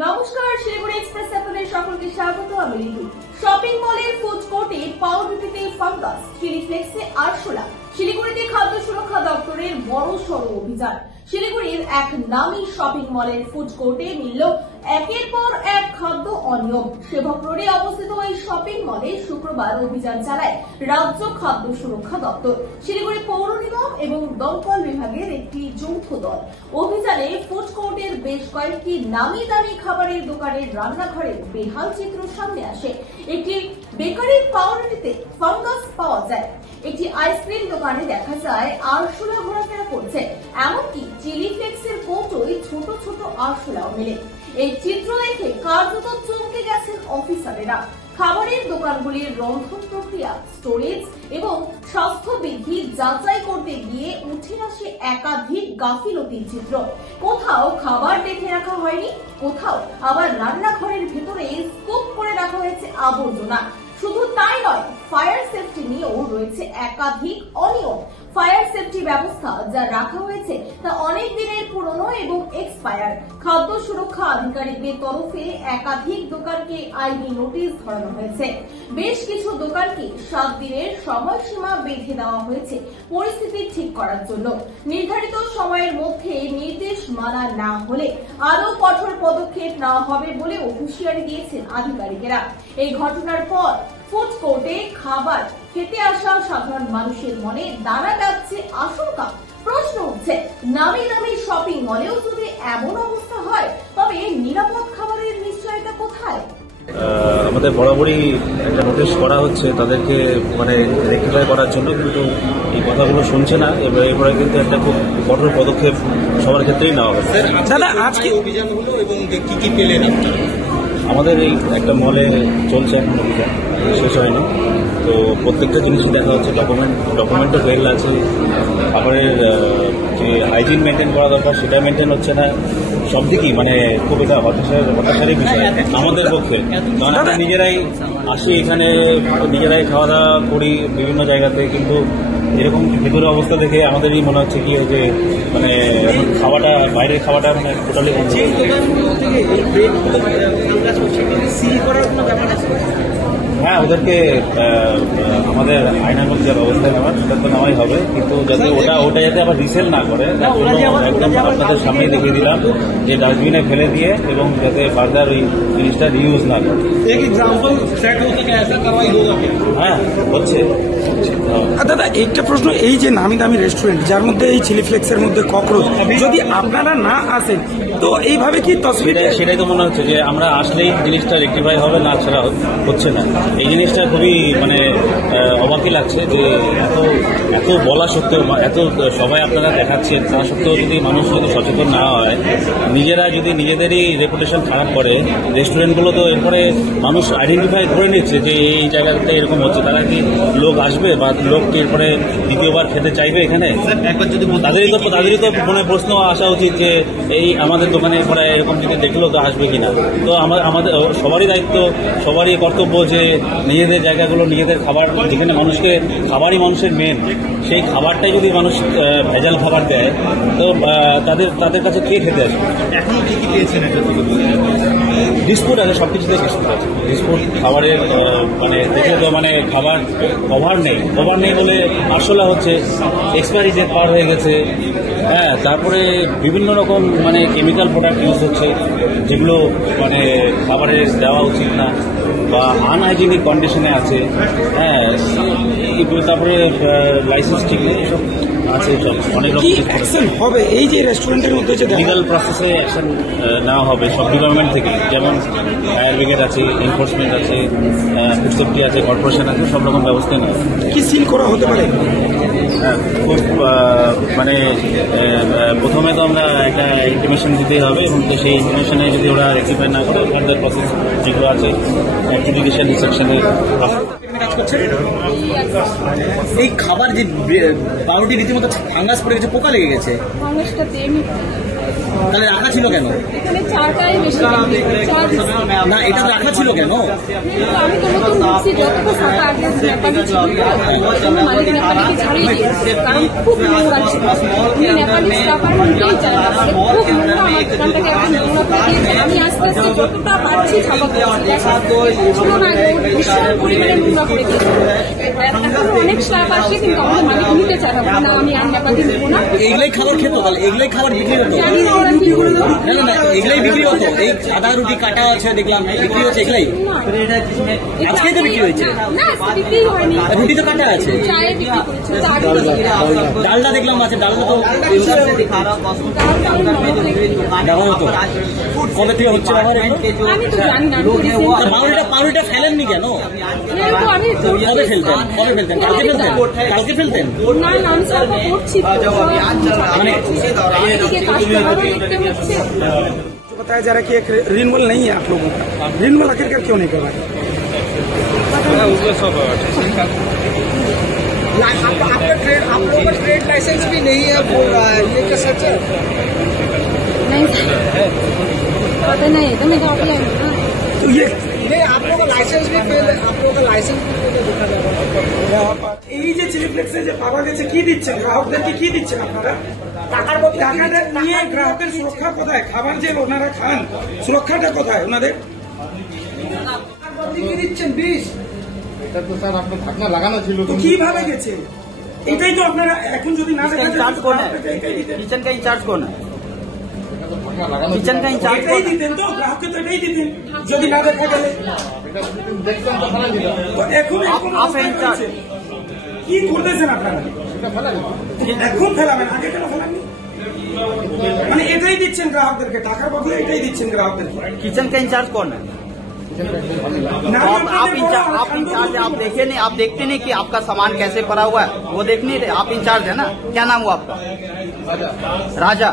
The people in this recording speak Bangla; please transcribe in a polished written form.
নমস্কার, শিলিগুড়ি এক্সপ্রেস আপনাদের সকলকে স্বাগত। আমি লিটু। শপিং মলের ফুড কোর্টে পাউরুটিতে ফাঙ্গাস, চিলি ফ্লেক্সে আরশোলা। শিলিগুড়িতে খাদ্য সুরক্ষা দপ্তরের বড় সড় অভিযান। শিলিগুড়ির এক নামী শপিং মলের ফুড কোর্টে মিলল একের পর এক খাদ্য অনিয়ম। সেবক রোডে অবস্থিত এই শপিং মলে শুক্রবার অভিযান চালায় রাজ্য খাদ্য সুরক্ষা দপ্তর, শিলিগুড়ি পৌর নিগম এবং দমকল বিভাগের একটি যৌথ দল। অভিযানে ফুড কোর্টের বেশ কয়েকটি নামি দামি খাবারের দোকানের রান্নাঘরে বেহাল চিত্র সামনে আসে। একটি বেকারির পাউরুটিতে ফাঙ্গাস পাওয়া যায়, একটি আইসক্রিম দোকানে দেখা যায় আরশোলা ঘোরাফেরা করছে, এমনকি চিলি ফ্লেক্সের কৌটোয় ছোট ছোট আরশোলাও মেলে। এই চিত্র দেখে কার্যত চমকে গেছেন অফিসারেরা। খাবারের দোকানগুলির রন্ধন প্রক্রিয়া, স্টোরেজ এবং স্বাস্থ্যবিধি যাচাই করতে গিয়ে উঠে আসে একাধিক গাফিলতির চিত্র। কোথাও খাবার দেখে রাখা হয়নি, কোথাও আবার রান্নাঘরের ভেতরে স্তূপ করে রাখা হয়েছে আবর্জনা। শুধু তাই নয়, ফায়ার সেফটি নিয়েও রয়েছে একাধিক অনিয়ম। ফায়ার সেফটি ব্যবস্থা যা রাখা হয়েছে তা অনেক দিনের পুরনো এবং এক্সপায়ার। খাদ্য সুরক্ষা আধিকারিকদের তরফে একাধিক দোকানকে আইনি নোটিশ ধরানো হয়েছে। বেশ কিছু দোকানকে 7 দিনের সময়সীমা বেঁধে দেওয়া হয়েছে পরিস্থিতি ঠিক করার জন্য। নির্ধারিত সময়ের মধ্যে নির্দেশ মানা না হলে আরও কঠোর পদক্ষেপ নেওয়া হবে বলে হুঁশিয়ারি দিয়েছেন আধিকারিকেরা। এই ঘটনার পর ফুড কোর্টে খাবার খেতে আসা সাধারণ মানুষের মনে দানা বাঁধছে আশঙ্কা। প্রশ্ন উঠছে, নামি দামি শপিং মলেও যদি এমন অবস্থা হয় তবে নিরাপদ খাবারের নিশ্চয়তা কোথায়? আমাদের বরাবরই একটা নোটিশ করা হচ্ছে তাদেরকে রেকটিফাই করার জন্য, কিন্তু এই কথাগুলো শুনছে না। এবারে কিন্তু একটা খুব কঠোর পদক্ষেপ সবার ক্ষেত্রেই নেওয়া হবে। দাদা, আজকে অভিযান হলো এবং কি কি পেলেন আপনারা? আমাদের এই একটা মলে চলছে এখন অভিযান, শেষ হয়নি। তো প্রত্যেকটা জিনিসই দেখা হচ্ছে, ডকুমেন্টও ফেল আছে। খাবারের যে হাইজিন মেনটেন করা দরকার সেটা মেনটেন হচ্ছে না। সব দিকেই খুব এটা হতাশারই বিষয় আমাদের পক্ষে। কারণ আমরা নিজেরাই আসি এখানে, নিজেরাই খাওয়া দাওয়া করি বিভিন্ন জায়গাতে, কিন্তু এরকম ভেতরের অবস্থা দেখে আমাদেরই মনে হচ্ছে কি যে খাওয়াটা, বাইরের খাওয়াটা টোটালি। হ্যাঁ, ওদেরকে আমাদের আইনানুগ যে ব্যবস্থা নেওয়ার সেটা তো নেওয়াই হবে, কিন্তু যাতে ওটা যাতে আবার রিসেল না করে তার জন্য একদম আপনাদের সামনেই দেখিয়ে দিলাম যে ডাস্টবিনে ফেলে দিয়ে এবং যাতে ফার্দার ওই জিনিসটা রিউজ না করে। হ্যাঁ, হচ্ছে। দাদা, একটা প্রশ্ন, এই যে নামি দামি রেস্টুরেন্ট যার মধ্যে এই চিলি ফ্লেক্সের মধ্যে ককরোচ, যদি আপনারা না আসেন তো এইভাবে কি সেটাই তো মনে হচ্ছে যে আমরা আসলেই জিনিসটা রেক্টিফাই হবে, না ছাড়া হচ্ছে না। এই জিনিসটা খুবই অবাকই লাগছে যে এত বলা সত্ত্বেও, এত সবাই আপনারা দেখাচ্ছেন তা সত্ত্বেও যদি মানুষ যদি সচেতন না হয়, নিজেরা যদি নিজেদেরই রেপুটেশন খারাপ করে, রেস্টুরেন্টগুলো তো এরপরে মানুষ আইডেন্টিফাই করে নিচ্ছে যে এই জায়গাতে এরকম হচ্ছে, তারা কি লোক আসবে বা লোক কি এরপরে দ্বিতীয়বার খেতে চাইবে এখানে? তাদেরই তো মনে প্রশ্ন আসা উচিত যে এই আমাদের দোকানে পরে এরকম যদি দেখলো তো আসবে কিনা। তো আমাদের সবারই দায়িত্ব, সবারই কর্তব্য যে নিজেদের জায়গাগুলো, নিজেদের খাবার, যেখানে খাবারই মানুষের মেন, সেই খাবারটাই যদি মানুষ ভেজাল খাবার দেয় তো তাদের কাছে কে খেতে আসবে? এখনো কি কি পেয়েছেন? বিস্কুট আছে, সবকিছুতে বিস্কুট আছে। বিস্কুট খাবারের দেখে তো খাবার কভার নেই বলে আরশোলা হচ্ছে, এক্সপায়ারি ডেট পার হয়ে গেছে। হ্যাঁ, তারপরে বিভিন্ন রকম কেমিক্যাল প্রোডাক্ট ইউজ হচ্ছে যেগুলো খাবারে দেওয়া উচিত না বা আনহাইজিনিক কন্ডিশনে আছে। হ্যাঁ, তারপরে লাইসেন্স ঠিক নেই, এসব আছে, সব অনেক রকম অ্যাকশন হবে। এই যে রেস্টুরেন্টের মধ্যে যে লিগাল প্রসেসে অ্যাকশন নেওয়া হবে সব ডিপার্টমেন্ট থেকে, যেমন ফায়ার ব্রিগেড আছে, এনফোর্সমেন্ট আছে, ফুড সেফটি আছে, কর্পোরেশন আছে, সব রকম ব্যবস্থা নেওয়া। কি সিল করা হতে পারে? হ্যাঁ, খুব প্রথমে তো আমরা একটা ইনফরমেশন দিতেই হবে, এবং সেই ইনফরমেশনে যদি ওরা রেক্টিফাই না করে ফার্দার প্রসেস যেগুলো আছে অ্যাক্টিভিকেশন রিসেপশনের এই খাবার যে পাউরুটি রীতিমতো ফাঙ্গাস পড়ে গেছে, পোকা লেগে গেছে। তাহলে রাখা ছিল কেন? এখানে চাটাই বেশি না এটা তো রাখা ছিল কেন? আমি তো নতুন ঢুকছি, যতটা ফাঁকা আগে নেপালি ছিল মালিক নেপালিকে ছাড়িয়ে দিয়েছে, কারণ খুব নোংরা ছিল। নেপালি স্টাফার মধ্যেই যায় না, খুব নোংরা, আমার দোকানটাকে এখন নোংরা করে দিয়েছে। আমি আস্তে আস্তে যতটা পারছি ছাপা ছিল না, ভীষণ পরিমাণে নোংরা করে দিয়েছে। এখন অনেক স্টাফ আসছে, কিন্তু আমাদের মালিক নিতে চায় না, না আমি আর নেপালি নেবো না। এগুলাই খাবার খেতো, তাহলে এগুলাই খাবার বিক্রি হতো? জানি না ওরা কি করে দেবে। না না না, এগুলাই বিক্রি হতো? এই সাদা রুটি কাটা আছে দেখলাম, বিক্রি হচ্ছে এগুলাই? আজকেই তো বিক্রি হয়েছে? না, বিক্রি হয়নি। রুটি তো কাটা আছে, চায়ে বিক্রি করেছে, তো আগে থেকে ডালটা দেখলাম আছে, ডালটা তো ব্যবহার হতো। কবে থেকে হচ্ছে ব্যবহার এগুলো? আমি তো জানি না, আমি তো recent- পাউরুটিটা ফেলেননি কেন? যেহেতু আমি কবে ফেলতেন? কালকে ফেলতেন? না না, আমি সার্ভ করছি তো, মানে এদিকে কাস্টমারও দেখতে হচ্ছে। जो बताया जा रहा है कि एक रिन्यूअल नहीं है आप लोगों का, रिन्यूअल आखिरकार क्यों नहीं करवा? आप लोगों का ट्रेड लाइसेंस भी नहीं है बोल रहा है, ये क्या सच है? नहीं पता नहीं, तो मैं ऑफलाइन हूँ ना। तो ये नहीं, आप लोगों का लाइसेंस भी फेल है, आप लोगों का लाइसेंस भी फेल है, देखा जा रहा है। এই যে চিলিফ্লেক্সে যে পাওয়া গেছে কি দিচ্ছেন গ্রাহকদেরকে, কি দিচ্ছেন আপনারা? টাকাটা নিয়ে গ্রাহকের সুরক্ষা কোথায়? খাবার যে ওনারা খান সুরক্ষাটা কোথায় ওনাদের? কি দিচ্ছেন 20? এটা তো স্যার আপনার ঢাকনা লাগানো ছিল। তো কিভাবে গেছে? এটাই তো আপনারা এখন যদি না দেখা इंचार्ज कौन है? किचन का इंचार्ज कौन है? किचन का इंचार्ज এটাই দিতেন তো, গ্রাহককে তো এটাই দিতেন যদি না দেখা গেলে। দেখলাম তো ফেলা দিলাম, তো এখন এরকম आप हैं इंचार्ज? কি করতেছেন আপনারা? এটা ফেলা দিলাম। এখন ফেলাবেন, আগে কেন ফেলাননি? মানে এটাই দিচ্ছেন গ্রাহকদেরকে, টাকার বদলে এটাই দিচ্ছেন গ্রাহকদেরকে। किचन का इंचार्ज कौन है? নাম आप আপনাদের বড়, आप इंचार्ज है, आप देखे नहीं, आप देखते नहीं कि आपका सामान कैसे पड़ा हुआ है, वो देख नहीं रहे? आप इंचार्ज है ना? क्या नाम हुआ आपका? राजा।